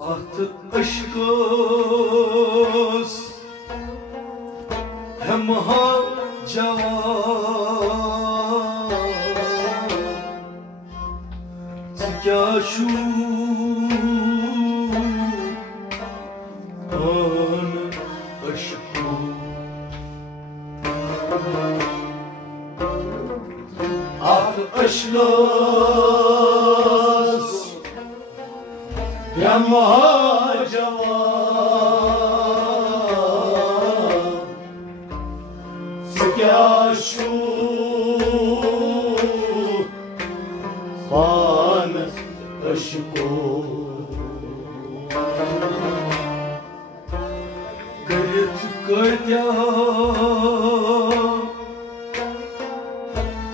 Artık aşkız hem ha cevan Zika şu an aşkı Artık aşkız hem ha cevan Zika şu an aşkı Gayet kaya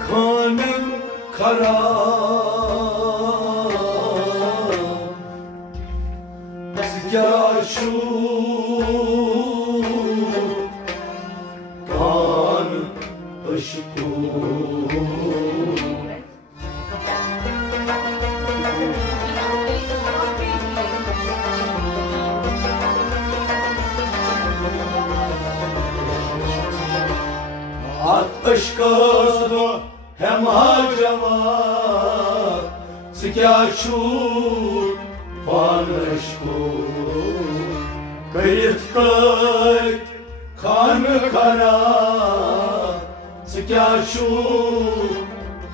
kanım kara Zika şu an aşkı At aşkı hem harcama Zika şu an aşkı Kayıt kayıt kanı kara Zika şu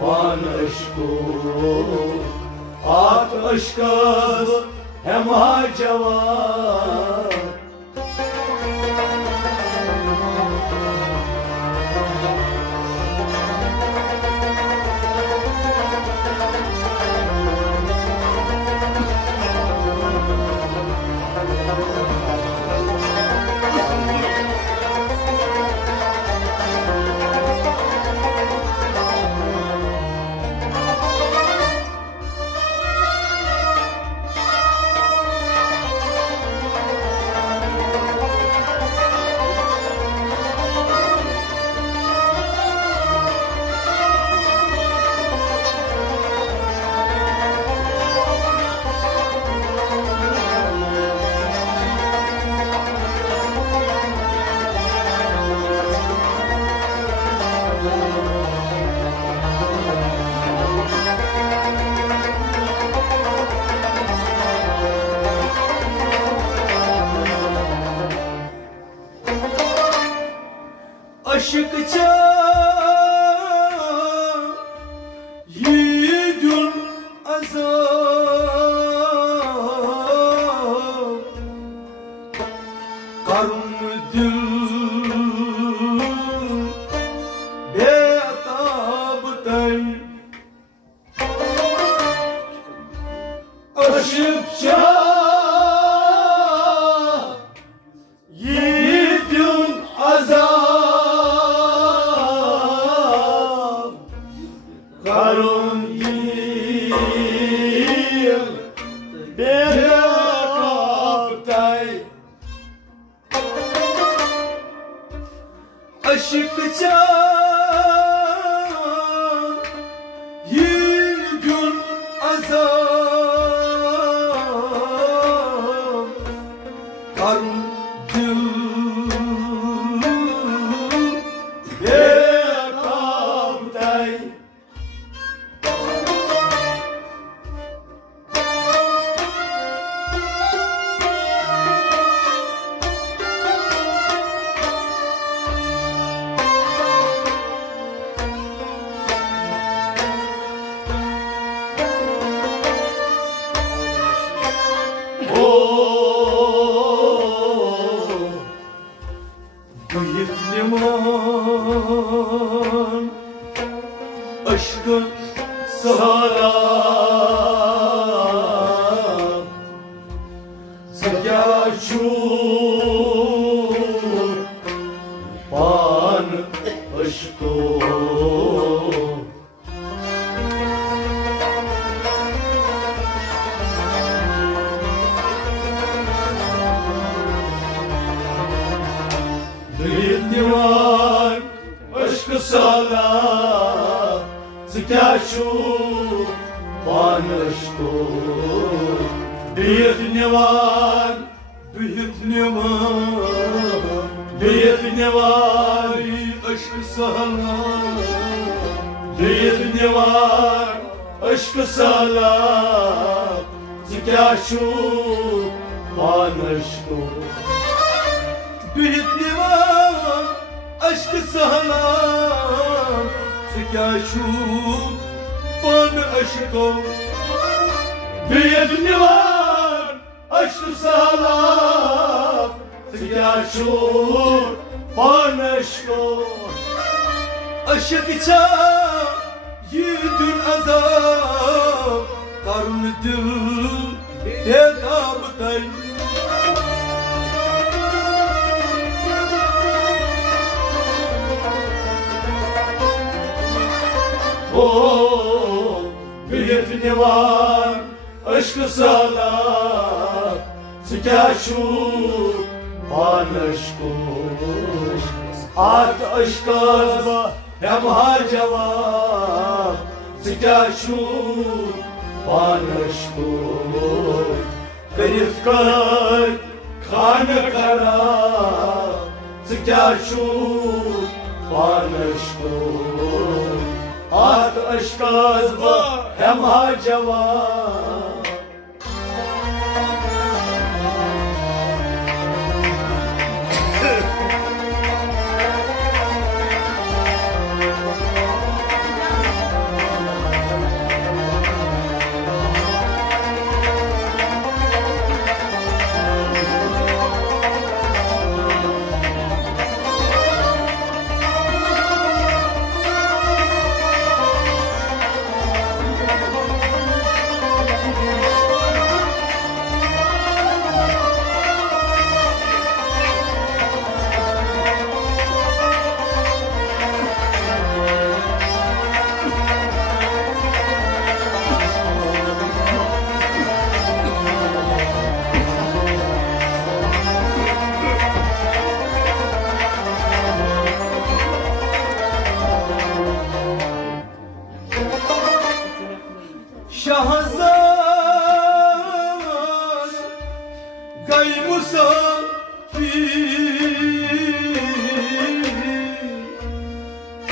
an aşkı At aşkı hem harcama Aşıkça yiğidun azam Karun dil betabtay Aşıkça yiğidun azam Karun dil betabtay Aşıkça yiğidun azam Karun dil betabtay Цикашу панышку Бедневан, бедневан, бедневан и aşkısala Bедневан, aşkısala Цикашу панышку Bедневан, aşkısala Цикашу панышку Bедневан, aşkısala Цикашу панышку Aşıkça yüdün azap Karlıdı dedabıtay Oh, Bедневан, aşkısala Цикашу панышку At aşkazba hem harcava Цикашу панышку Garifkay kanı kara Цикашу панышку At aşkazba hem harcava Şahzar gay musafir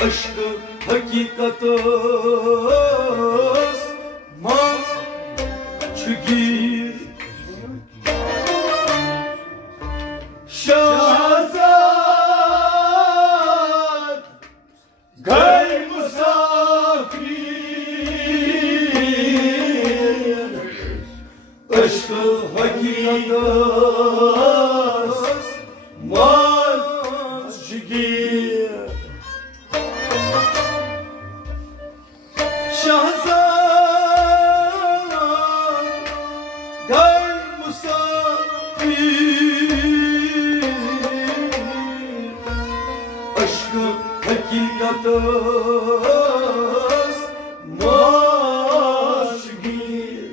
Aşkı hakikatos maz çügir Şahzar gay musafir Aşkı hakikatos maz çügir Şahzar gay musafir Aşkı hakikatos maz çügir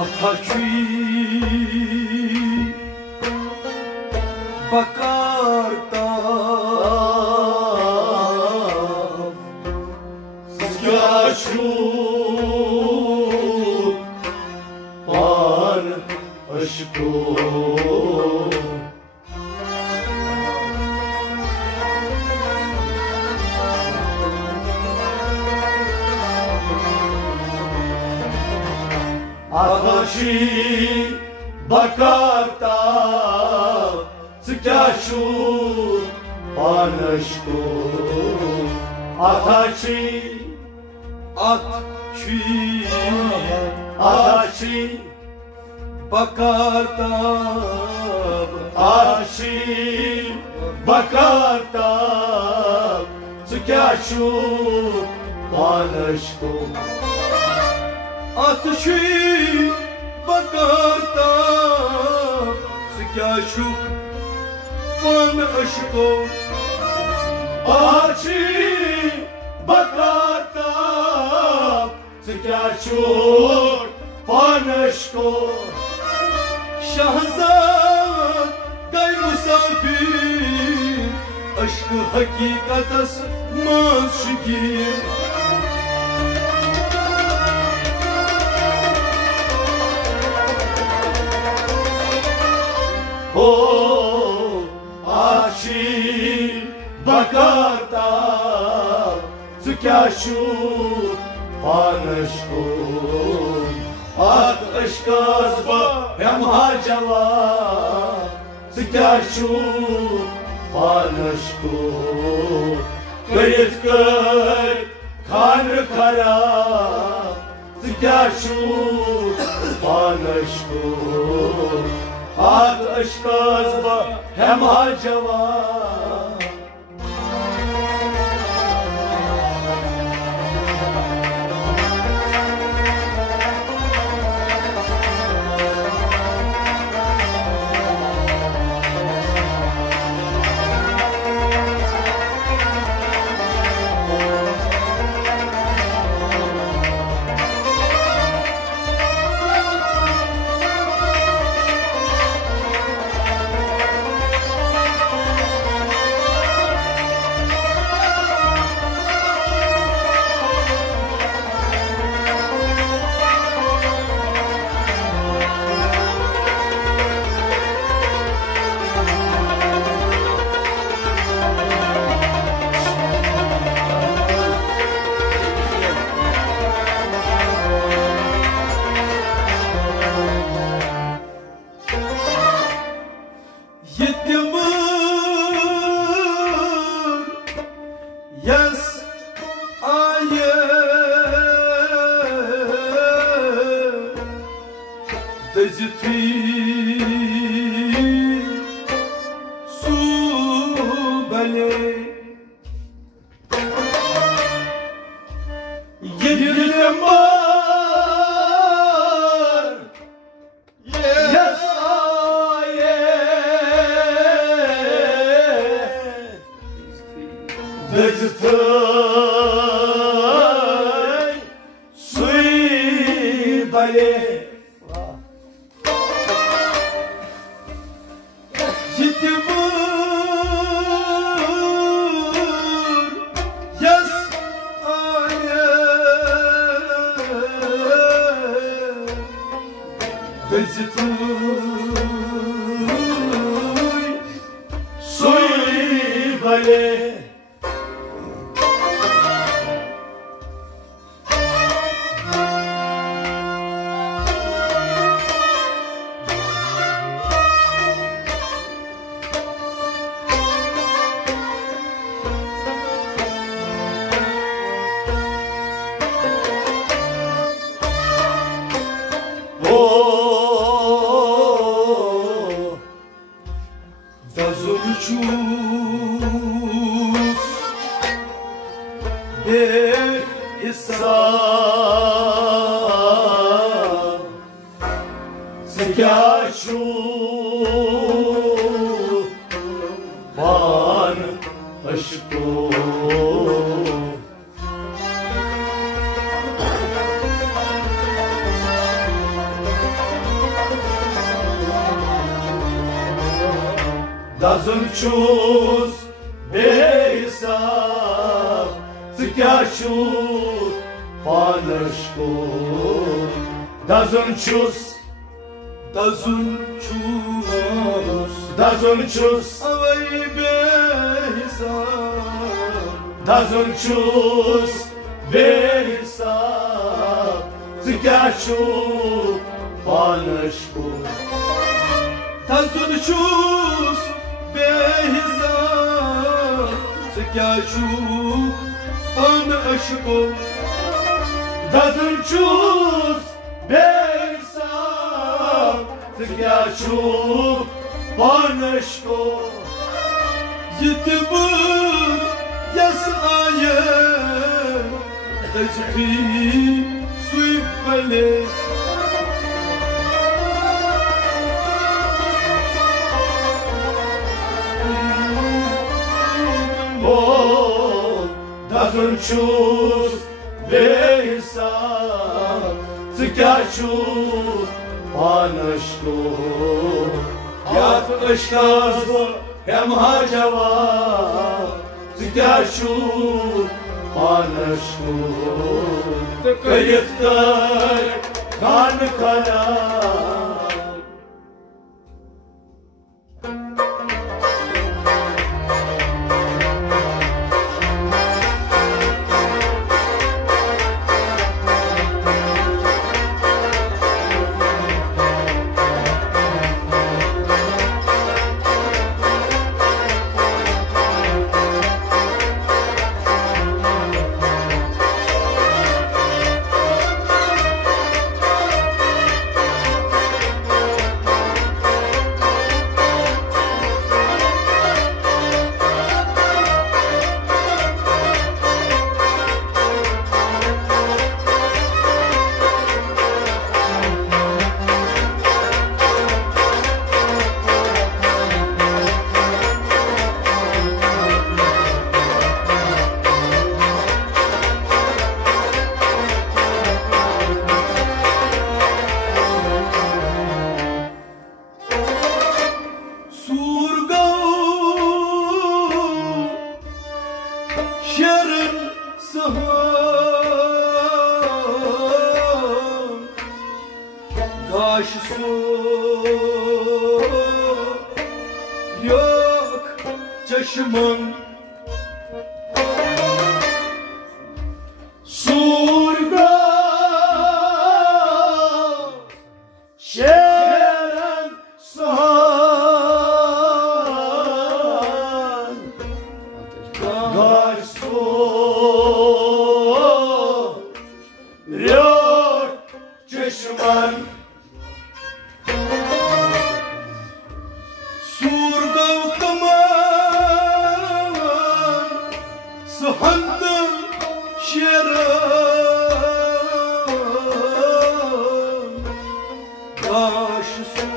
Ataküy bakar taf Цикашу панышку Ataşı bakar taf Цикашу панышку Ataşı Ataşı bakar taf Ataşı bakar taf Цикашу панышку Ataşı bakarta Sıkaşuk bana aşko Açı bakarta Sıkaşuk bana aşko Şahzad gay musafir Aşkı hakikatas maşgir O açı bakarta Sıkaşu panışku Ak aşkazba hem hacava Sıkaşu panışku Kayıt kay kanı kara Sıkaşu panışku Ak aşkazba hem hacava Doesn't choose Besa Sıkaşu Panışku Doesn't choose Avay Besa Doesn't choose Besa Sıkaşu Panışku Doesn't choose Behizar Sıkaşu Panışku Doesn't choose Behizar Sıkaşu Panışku Yitibur Yasaye Dajri Suipale Dazunçuz beysa Tıkaçu Panaşku Yat ışkaz hem hacava Tıkaçu Panaşku Kayıttay kan kara Yok çeşmen Surga şeren sahan Garso Yok çeşmen Sıhandım şeran Başı su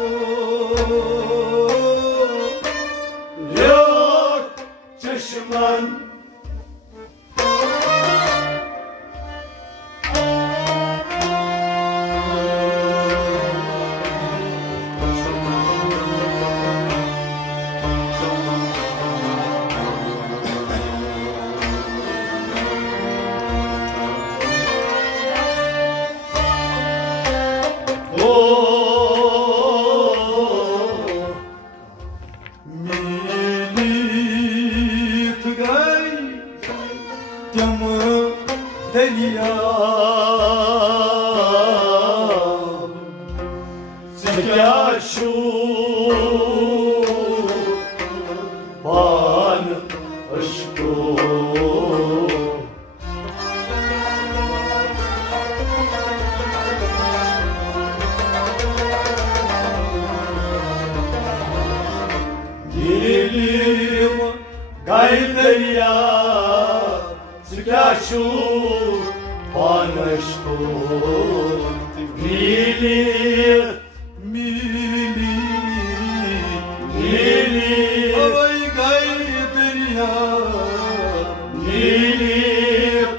Yok çeşmen Sıkaçu Pan aşkı Gelim gaydaya Sıkaçu Pan aşkı Gelim Ay gaydaya Gelim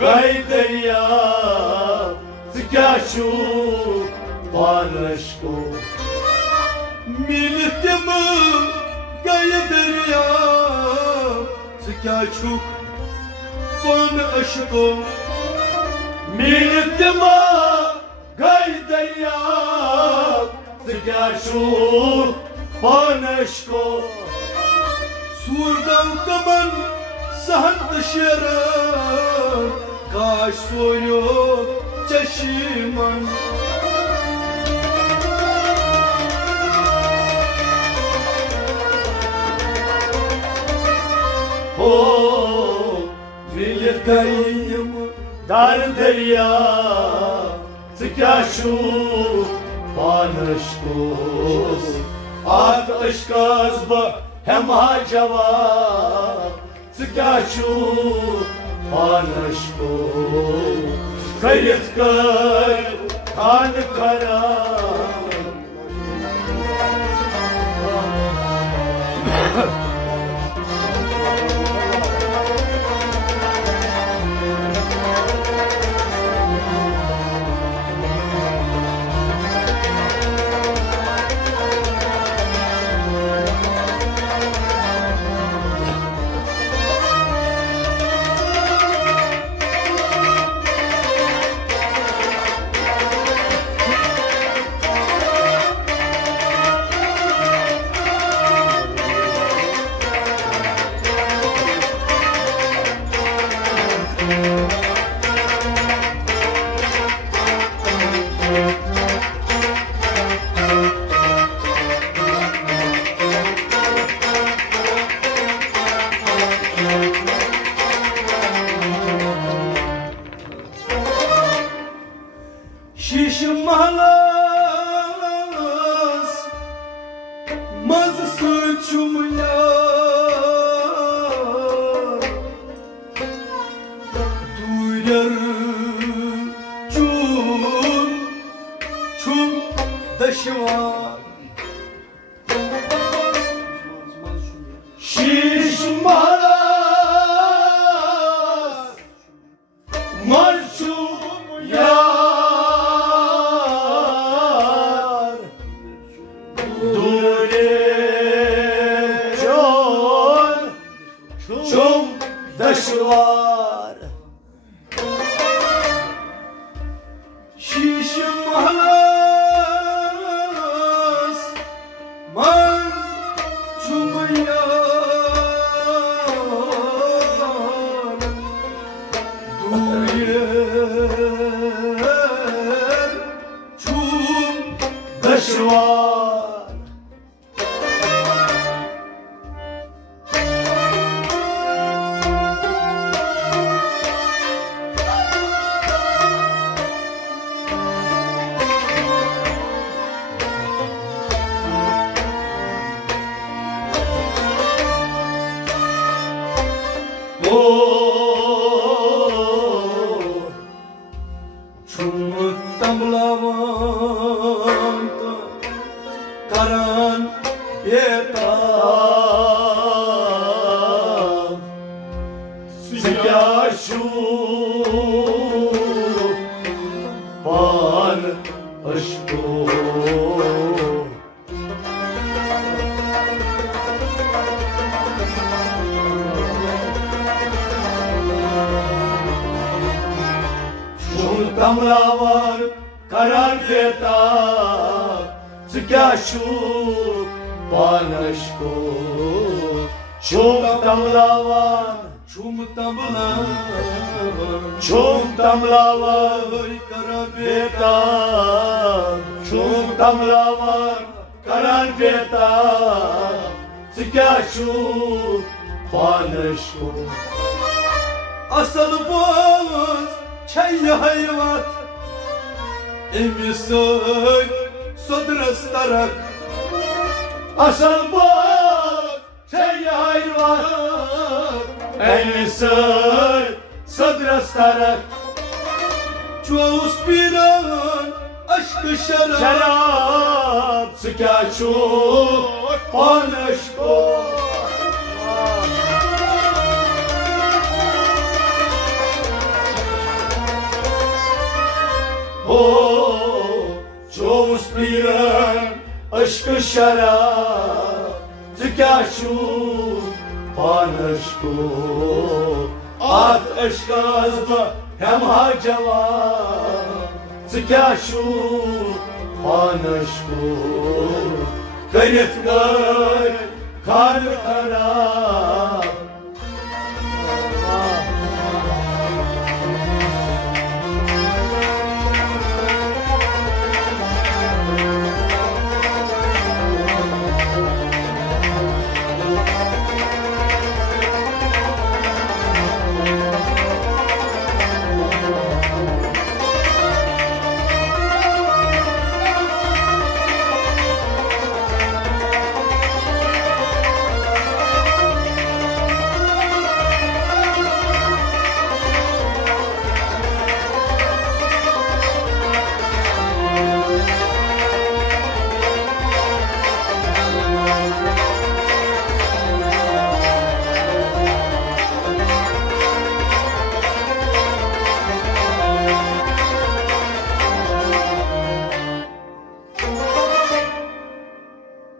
gaydaya Sıkaçu Pan aşkı Milletimi gaydaya Sıkaçu Pan aşkı Milletimi gaydaya Sıkaçu Pan aşkı Surdan kaman sahan dışarı Kaş soyup çeşiman Oh, birlikteyim dar derya Sıkaçu Pan aşkı At aşkaz ba hem hacava Sıkaçu Pan aşkı Kayıt kar kan kara Marçum ya duyar çum daşıvar şişmaras marşum yar durecan çum daşıvar şişmaras marçum yar duyar çum daşıvar çum tamlavanta karan yeta Sıcaşu pan aşkı Tamlavar karan yeta Sıcaşu pan aşkı tamlavar çum tamlavan tamlavar karabeta tamlavar karan yeta Sıcaşu pan aşkı asıl boz çay hayvat emisoy sodrastarak Asıl bu şey hayvan Elisi sadrastarak çoğu spiran aşkı şarap Şarap sıkaçu Panaşko çoğu spiran aşkı şarap Sıkaçu Panaşko At aşkı azba hem hacava Sıkaçu Panaşko Kayıtkay kar kara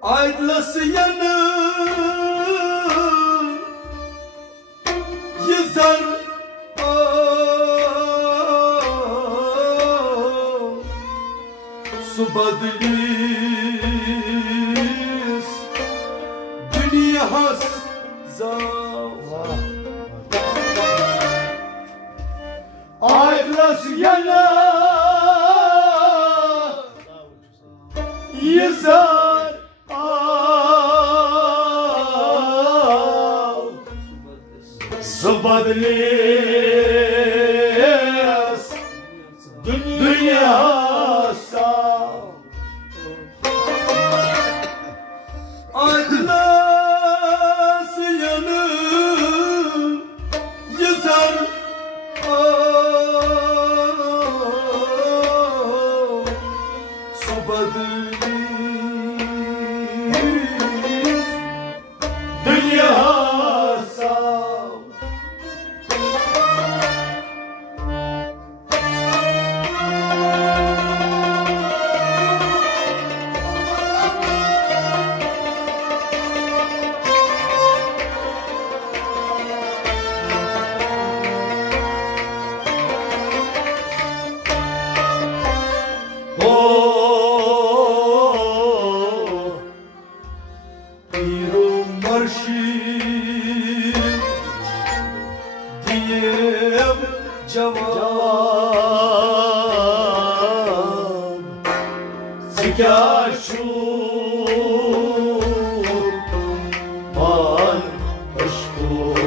Aydlası yanı yazar subadlis dünya has zav Atlas yana yazar Subadlis dünya sağ Adla پیرو مرشی دیم جواب سکاشو من عشقو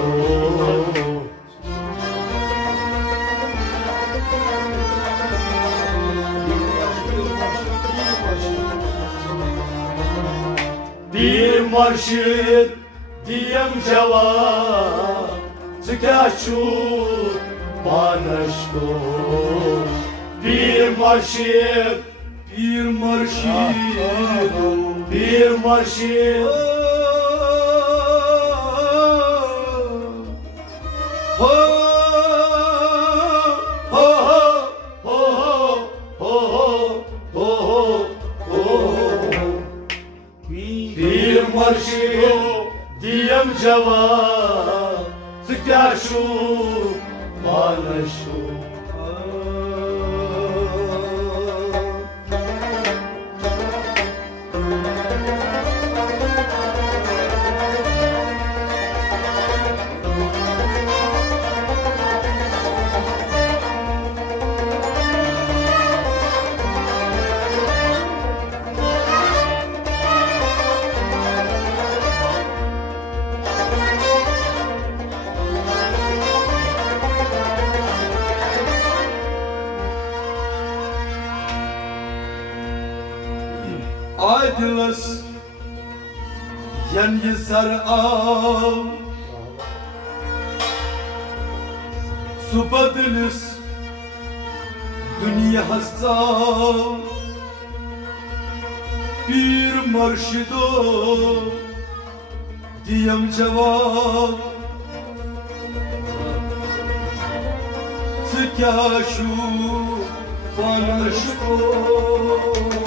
bir marşit diyem cevap Tükaşu banaşko bir marşit bir marşi bir marşit bir marşit diyem cevap Tükaşu banaşko Aydınız yan yızar av Subadınız dünya hasam Bir marşido diyem cevap Sıkaşu bana şu